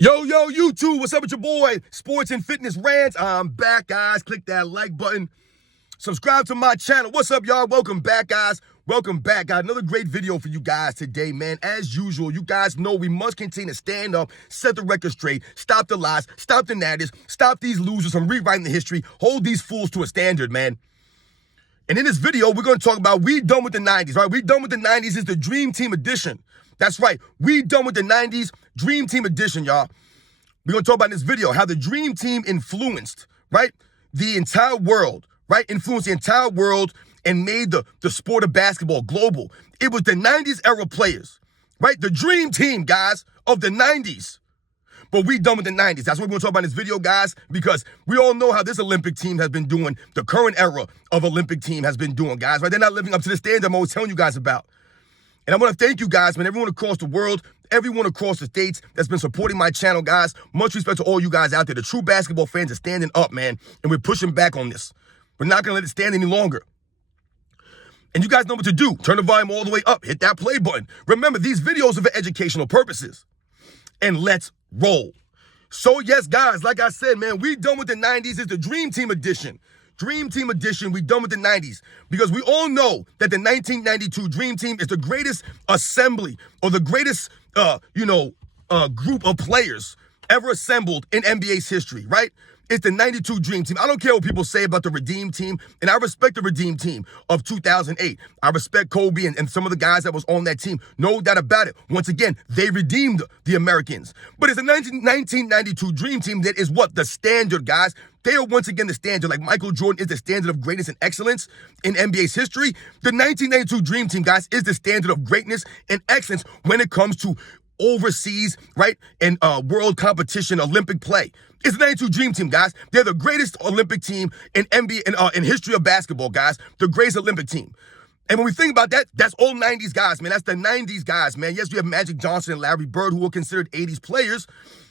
Yo, YouTube, what's up with your boy? Sports and Fitness Rants. I'm back, guys. Click that like button. Subscribe to my channel. What's up, y'all? Welcome back, guys. Welcome back. Got another great video for you guys today, man. As usual, you guys know we must continue to stand up, set the record straight, stop the lies, stop the narratives, stop these losers from rewriting the history, hold these fools to a standard, man. And in this video, we're going to talk about we done with the 90s, right? We done with the 90s is the Dream Team edition. That's right. We done with the 90s Dream Team edition, y'all. We're going to talk about in this video how the Dream Team influenced, right, the entire world, right? Influenced the entire world and made the sport of basketball global. It was the 90s era players, right? The Dream Team, guys, of the 90s. But we done with the 90s. That's what we're going to talk about in this video, guys, because we all know how this Olympic team has been doing, the current era of Olympic team has been doing, guys, right? They're not living up to the standard I'm always telling you guys about. And I want to thank you guys, man, everyone across the world, everyone across the states that's been supporting my channel, guys. Much respect to all you guys out there. The true basketball fans are standing up, man, and we're pushing back on this. We're not going to let it stand any longer. And you guys know what to do. Turn the volume all the way up. Hit that play button. Remember, these videos are for educational purposes. And let's roll. So, yes, guys, like I said, man, we done with the 90s. It's the Dream Team edition. Dream Team edition, we done with the 90s. Because we all know that the 1992 Dream Team is the greatest assembly or the greatest, group of players ever assembled in NBA's history, right? It's the 92 Dream Team. I don't care what people say about the Redeem Team, and I respect the Redeem Team of 2008. I respect Kobe and some of the guys that was on that team. No doubt about it. Once again, they redeemed the Americans. But it's the 1992 Dream Team that is what? The standard, guys. They are once again the standard. Like Michael Jordan is the standard of greatness and excellence in NBA's history. The 1992 Dream Team, guys, is the standard of greatness and excellence when it comes to overseas, right, and world competition, Olympic play. It's the 92 Dream Team, guys. They're the greatest Olympic team in NBA in history of basketball, guys. The greatest Olympic team. And when we think about that, that's all 90s guys, man. That's the 90s guys, man. Yes, we have Magic Johnson and Larry Bird, who were considered 80s players,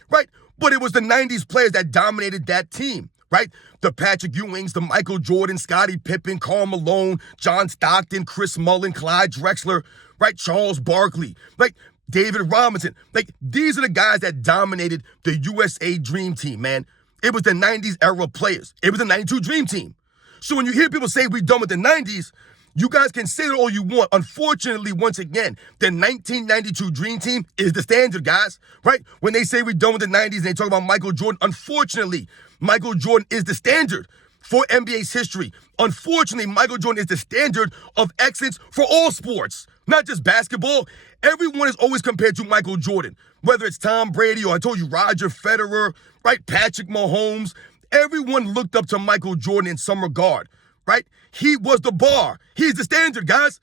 right? But it was the 90s players that dominated that team, right? The Patrick Ewings, the Michael Jordan, Scottie Pippen, Karl Malone, John Stockton, Chris Mullin, Clyde Drexler, right? Charles Barkley, like David Robinson. Like, these are the guys that dominated the USA Dream Team, man. It was the 90s era players. It was the 92 Dream Team. So when you hear people say we're done with the 90s, you guys can say it all you want. Unfortunately, once again, the 1992 Dream Team is the standard, guys, right? When they say we're done with the 90s and they talk about Michael Jordan, unfortunately, Michael Jordan is the standard for NBA's history. Unfortunately, Michael Jordan is the standard of excellence for all sports, not just basketball. Everyone is always compared to Michael Jordan, whether it's Tom Brady or I told you Roger Federer, right? Patrick Mahomes. Everyone looked up to Michael Jordan in some regard, right? He was the bar. He's the standard, guys.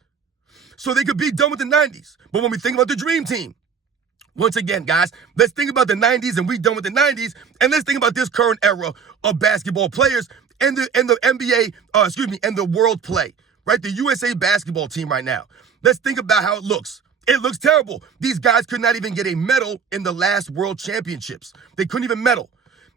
So they could be done with the 90s. But when we think about the Dream Team, once again, guys, let's think about the 90s and we done with the 90s, and let's think about this current era of basketball players and the NBA, and the world play, right? The USA basketball team right now. Let's think about how it looks. It looks terrible. These guys could not even get a medal in the last World Championships. They couldn't even medal.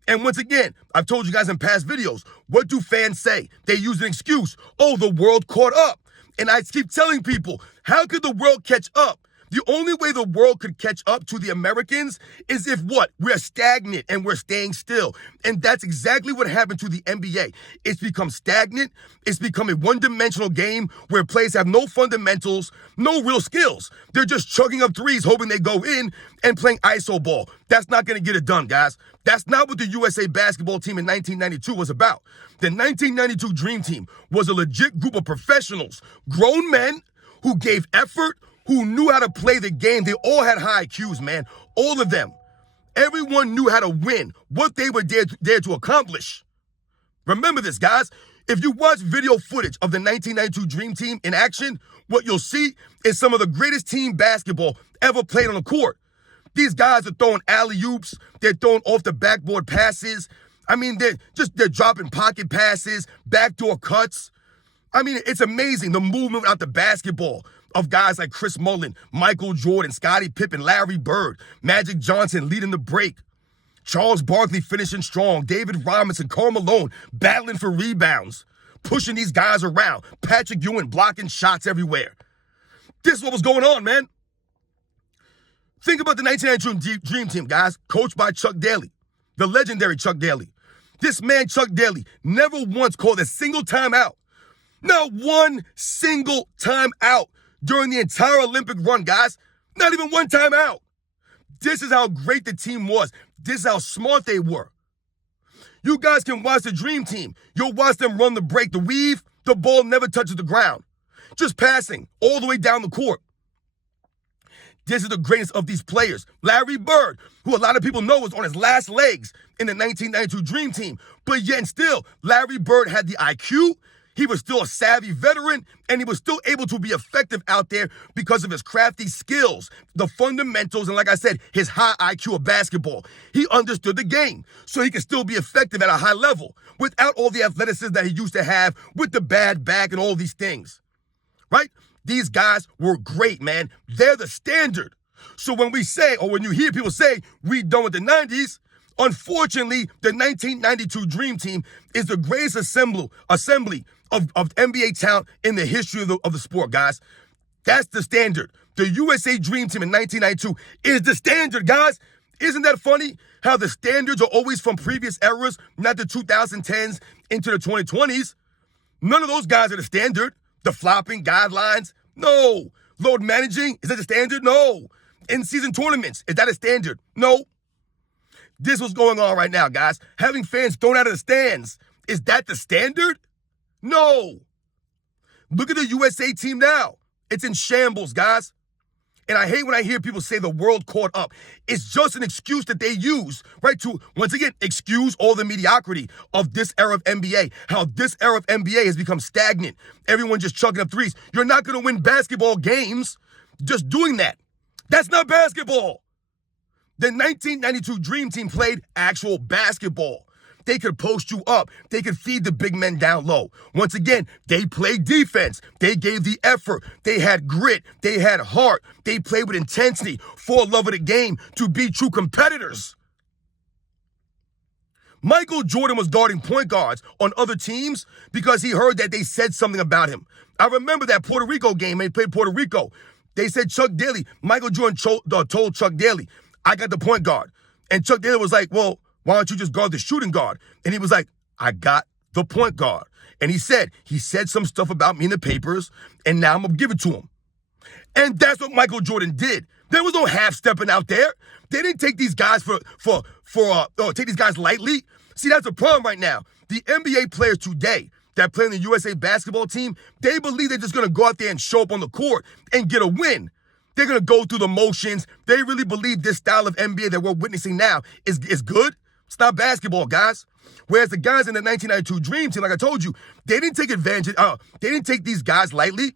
And once again, I've told you guys in past videos, what do fans say? They use an excuse. Oh, the world caught up. And I keep telling people, how could the world catch up? The only way the world could catch up to the Americans is if what? We're stagnant and we're staying still. And that's exactly what happened to the NBA. It's become stagnant. It's become a one-dimensional game where players have no fundamentals, no real skills. They're just chugging up threes, hoping they go in and playing iso ball. That's not going to get it done, guys. That's not what the USA basketball team in 1992 was about. The 1992 Dream Team was a legit group of professionals, grown men who gave effort, who knew how to play the game. They all had high IQs, man. All of them. Everyone knew how to win, what they were there to accomplish. Remember this, guys. If you watch video footage of the 1992 Dream Team in action, what you'll see is some of the greatest team basketball ever played on the court. These guys are throwing alley-oops. They're throwing off the backboard passes. I mean, they're dropping pocket passes, backdoor cuts. I mean, it's amazing, the movement without the basketball of guys like Chris Mullin, Michael Jordan, Scottie Pippen, Larry Bird, Magic Johnson leading the break, Charles Barkley finishing strong, David Robinson, Karl Malone battling for rebounds, pushing these guys around, Patrick Ewing blocking shots everywhere. This is what was going on, man. Think about the 1992 Dream Team, guys, coached by Chuck Daly, the legendary Chuck Daly. This man, Chuck Daly, never once called a single timeout. Not one single timeout during the entire Olympic run, guys. Not even one timeout. This is how great the team was. This is how smart they were. You guys can watch the Dream Team. You'll watch them run the break, the weave. The ball never touches the ground. Just passing all the way down the court. This is the greatness of these players. Larry Bird, who a lot of people know was on his last legs in the 1992 Dream Team. But yet and still, Larry Bird had the IQ. He was still a savvy veteran, and he was still able to be effective out there because of his crafty skills, the fundamentals, and like I said, his high IQ of basketball. He understood the game, so he could still be effective at a high level without all the athleticism that he used to have with the bad back and all these things, right? These guys were great, man. They're the standard. So when we say, or when you hear people say, we done with the 90s, unfortunately, the 1992 Dream Team is the greatest assembly of NBA talent in the history of the sport, guys. That's the standard. The USA Dream Team in 1992 is the standard, guys. Isn't that funny? How the standards are always from previous eras, not the 2010s into the 2020s. None of those guys are the standard. The flopping guidelines, no. Load managing, is that the standard? No. In-season tournaments, is that a standard? No. This is what's going on right now, guys. Having fans thrown out of the stands, is that the standard? No. Look at the USA team now. It's in shambles, guys. And I hate when I hear people say the world caught up. It's just an excuse that they use, right, to, once again, excuse all the mediocrity of this era of NBA, how this era of NBA has become stagnant. Everyone just chucking up threes. You're not going to win basketball games just doing that. That's not basketball. The 1992 Dream Team played actual basketball. They could post you up. They could feed the big men down low. Once again, they played defense. They gave the effort. They had grit. They had heart. They played with intensity for love of the game to be true competitors. Michael Jordan was guarding point guards on other teams because he heard that they said something about him. I remember that Puerto Rico game when he played Puerto Rico. They said Chuck Daly, Michael Jordan told Chuck Daly, I got the point guard. And Chuck Daly was like, well, why don't you just guard the shooting guard? And he was like, I got the point guard. And he said some stuff about me in the papers, and now I'm going to give it to him. And that's what Michael Jordan did. There was no half-stepping out there. They didn't take these guys take these guys lightly. See, that's the problem right now. The NBA players today that play in the USA basketball team, they believe they're just going to go out there and show up on the court and get a win. They're going to go through the motions. They really believe this style of NBA that we're witnessing now is good. It's not basketball, guys. Whereas the guys in the 1992 Dream Team, like I told you, they didn't take advantage. They didn't take these guys lightly,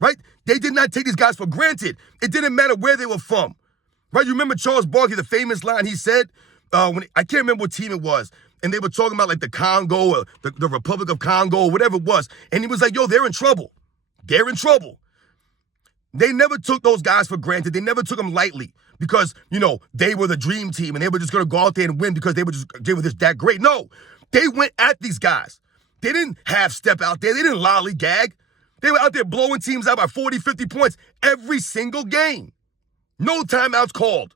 right? They did not take these guys for granted. It didn't matter where they were from, right? You remember Charles Barkley, the famous line he said, I can't remember what team it was, and they were talking about like the Congo or the Republic of Congo or whatever it was, and he was like, yo, they're in trouble. They're in trouble. They never took those guys for granted. They never took them lightly because, they were the Dream Team and they were just going to go out there and win because they were just that great. No, they went at these guys. They didn't half step out there. They didn't lollygag. They were out there blowing teams out by 40, 50 points every single game. No timeouts called.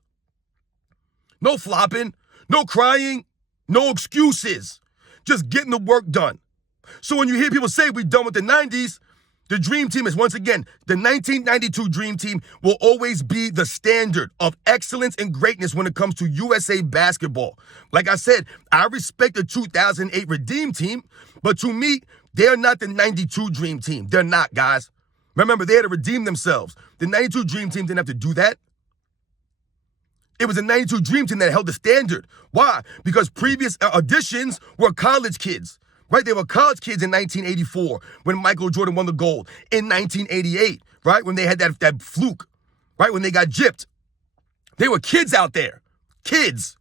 No flopping, no crying, no excuses. Just getting the work done. So when you hear people say we're done with the 90s, the Dream Team is, once again, the 1992 Dream Team will always be the standard of excellence and greatness when it comes to USA basketball. Like I said, I respect the 2008 Redeem Team, but to me, they're not the 92 Dream Team. They're not, guys. Remember, they had to redeem themselves. The 92 Dream Team didn't have to do that. It was the 92 Dream Team that held the standard. Why? Because previous additions were college kids. Right? They were college kids in 1984 when Michael Jordan won the gold. In 1988, right? When they had that fluke, right? When they got gypped. They were kids out there. Kids.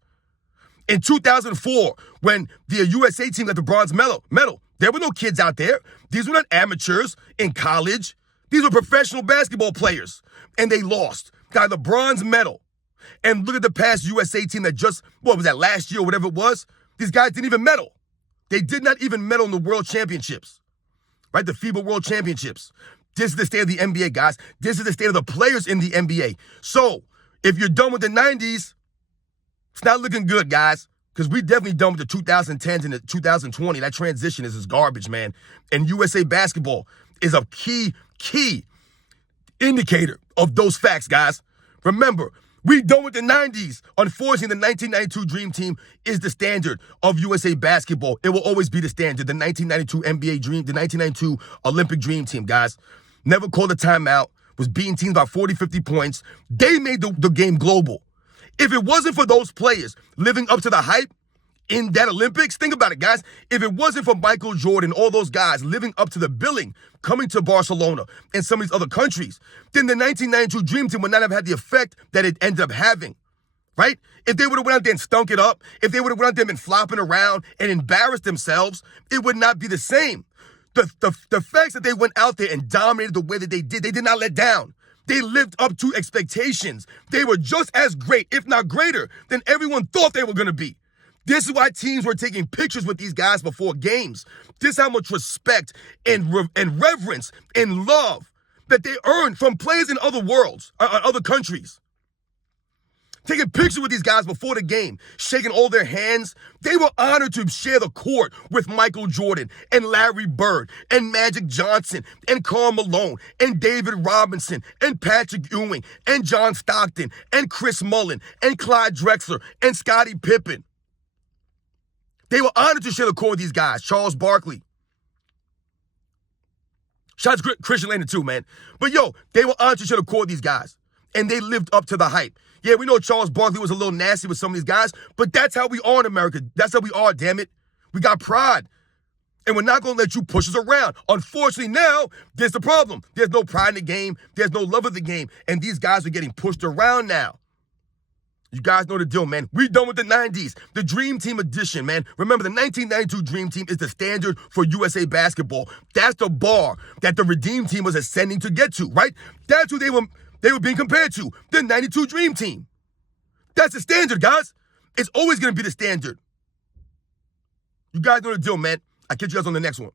In 2004, when the USA team got the bronze medal, there were no kids out there. These were not amateurs in college. These were professional basketball players. And they lost. Got the bronze medal. And look at the past USA team that just, what was that, last year or whatever it was? These guys didn't even medal. They did not even medal in the World Championships, right? The FIBA World Championships. This is the state of the NBA, guys. This is the state of the players in the NBA. So If you're done with the 90s, it's not looking good, guys, because we definitely done with the 2010s and the 2020. That transition is just garbage, man. And USA basketball is a key indicator of those facts, guys. Remember, we done with the 90s. Unfortunately, the 1992 Dream Team is the standard of USA basketball. It will always be the standard. The 1992 NBA Dream, the 1992 Olympic Dream Team, guys. Never called a timeout, was beating teams by 40, 50 points. They made the game global. If it wasn't for those players living up to the hype in that Olympics, think about it, guys. If it wasn't for Michael Jordan, all those guys living up to the billing, coming to Barcelona and some of these other countries, then the 1992 Dream Team would not have had the effect that it ended up having, right? If they would have went out there and stunk it up, if they would have went out there and been flopping around and embarrassed themselves, it would not be the same. The facts that they went out there and dominated the way that they did not let down. They lived up to expectations. They were just as great, if not greater, than everyone thought they were going to be. This is why teams were taking pictures with these guys before games. This is how much respect and reverence and love that they earned from players in other worlds, other countries. Taking pictures with these guys before the game, shaking all their hands. They were honored to share the court with Michael Jordan and Larry Bird and Magic Johnson and Karl Malone and David Robinson and Patrick Ewing and John Stockton and Chris Mullin and Clyde Drexler and Scottie Pippen. They were honored to share the court with these guys. Charles Barkley. Shout out to Christian Laettner too, man. But yo, they were honored to share the court with these guys. And they lived up to the hype. Yeah, we know Charles Barkley was a little nasty with some of these guys, but that's how we are in America. That's how we are, damn it. We got pride. And we're not going to let you push us around. Unfortunately, now, there's the problem. There's no pride in the game. There's no love of the game. And these guys are getting pushed around now. You guys know the deal, man. We done with the 90s. The Dream Team edition, man. Remember, the 1992 Dream Team is the standard for USA basketball. That's the bar that the Redeem Team was ascending to get to, right? That's who they were being compared to, the 92 Dream Team. That's the standard, guys. It's always going to be the standard. You guys know the deal, man. I'll catch you guys on the next one.